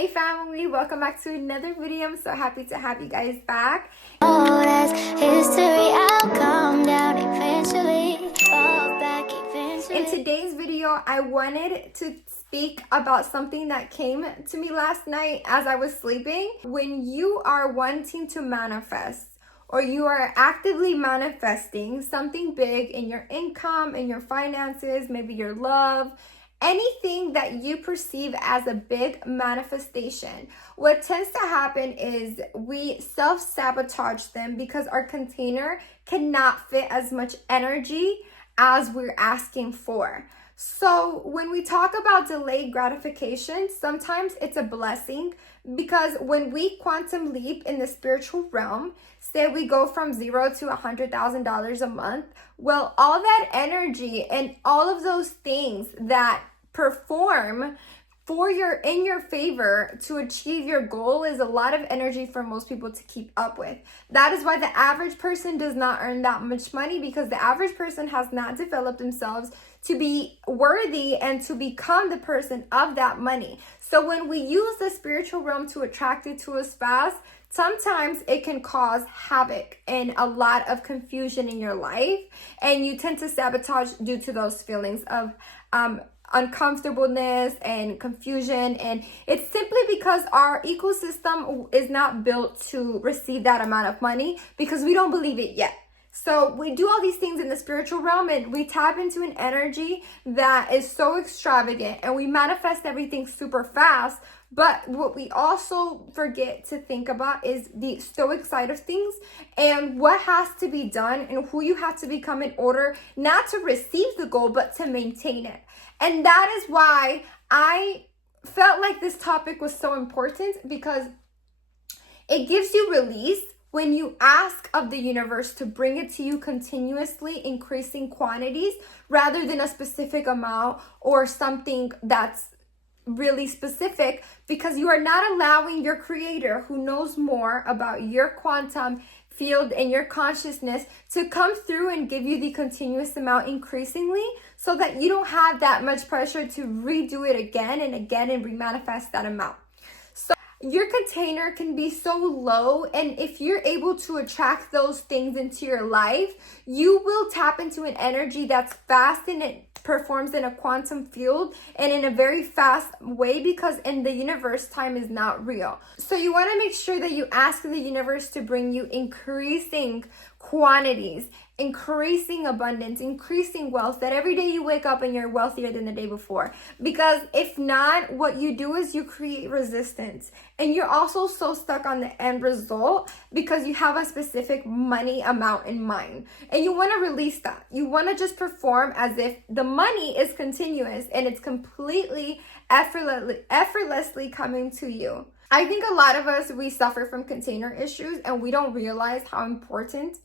Hey family, welcome back to another video. I'm so happy to have you guys back. Oh, that's history. I'll calm down eventually. Fall back eventually. In today's video, I wanted to speak about something that came to me last night as I was sleeping. When you are wanting to manifest, or you are actively manifesting something big in your income, in your finances, maybe your love, anything that you perceive as a big manifestation, what tends to happen is we self-sabotage them because our container cannot fit as much energy as we're asking for. So when we talk about delayed gratification, sometimes it's a blessing, because when we quantum leap in the spiritual realm, say we go from $0 to $100,000 a month, well, all that energy and all of those things that perform in your favor to achieve your goal is a lot of energy for most people to keep up with. That is why the average person does not earn that much money, because the average person has not developed themselves to be worthy and to become the person of that money. So when we use the spiritual realm to attract it to us fast, sometimes it can cause havoc and a lot of confusion in your life, and you tend to sabotage due to those feelings of uncomfortableness and confusion. And it's simply because our ecosystem is not built to receive that amount of money, because we don't believe it yet. So we do all these things in the spiritual realm, and we tap into an energy that is so extravagant, and we manifest everything super fast. But what we also forget to think about is the stoic side of things, and what has to be done and who you have to become in order not to receive the goal, but to maintain it. And that is why I felt like this topic was so important, because it gives you release when you ask of the universe to bring it to you continuously, increasing quantities, rather than a specific amount or something that's really specific, because you are not allowing your creator, who knows more about your quantum field and your consciousness, to come through and give you the continuous amount increasingly, so that you don't have that much pressure to redo it again and again and remanifest that amount. So your container can be so low, and if you're able to attract those things into your life, you will tap into an energy that's fast, and it performs in a quantum field and in a very fast way, because in the universe, time is not real. So you want to make sure that you ask the universe to bring you increasing quantities, increasing abundance, increasing wealth, that every day you wake up and you're wealthier than the day before. Because if not, what you do is you create resistance, and you're also so stuck on the end result because you have a specific money amount in mind, and you want to release that. You want to just perform as if the money is continuous and it's completely effortlessly coming to you. I think a lot of us, we suffer from container issues, and we don't realize how important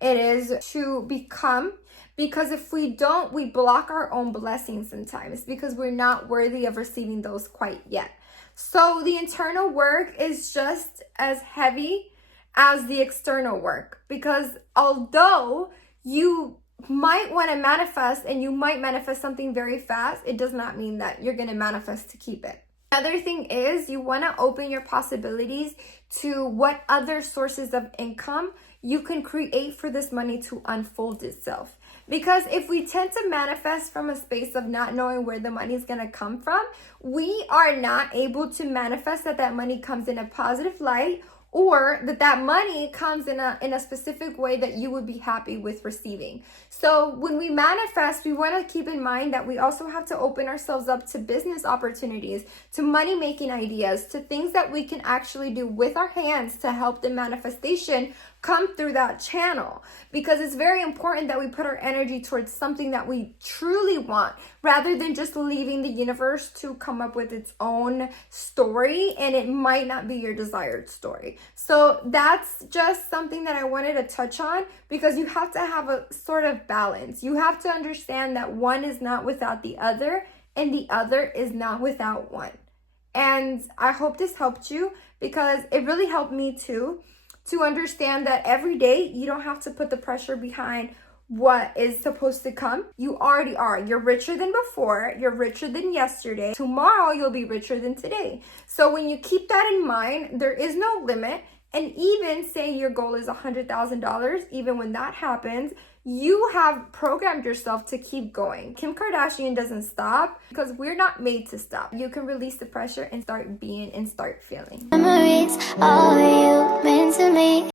it is to become, because if we don't, we block our own blessings sometimes, because we're not worthy of receiving those quite yet. So the internal work is just as heavy as the external work, because although you might want to manifest, and you might manifest something very fast, it does not mean that you're going to manifest to keep it. Another thing is, you want to open your possibilities to what other sources of income you can create for this money to unfold itself. Because if we tend to manifest from a space of not knowing where the money is going to come from, we are not able to manifest that money comes in a positive light, or that money comes in a specific way that you would be happy with receiving. So when we manifest, we want to keep in mind that we also have to open ourselves up to business opportunities, to money-making ideas, to things that we can actually do with our hands to help the manifestation come through that channel. Because it's very important that we put our energy towards something that we truly want, rather than just leaving the universe to come up with its own story, and it might not be your desired story. So that's just something that I wanted to touch on, because you have to have a sort of balance. You have to understand that one is not without the other, and the other is not without one. And I hope this helped you, because it really helped me too, to understand that every day you don't have to put the pressure behind what is supposed to come, you already are. You're richer than before. You're richer than yesterday. Tomorrow, you'll be richer than today. So when you keep that in mind, there is no limit. And even say your goal is $100,000, even when that happens, you have programmed yourself to keep going. Kim Kardashian doesn't stop because we're not made to stop. You can release the pressure and start being and start feeling. Memories, all you meant to me.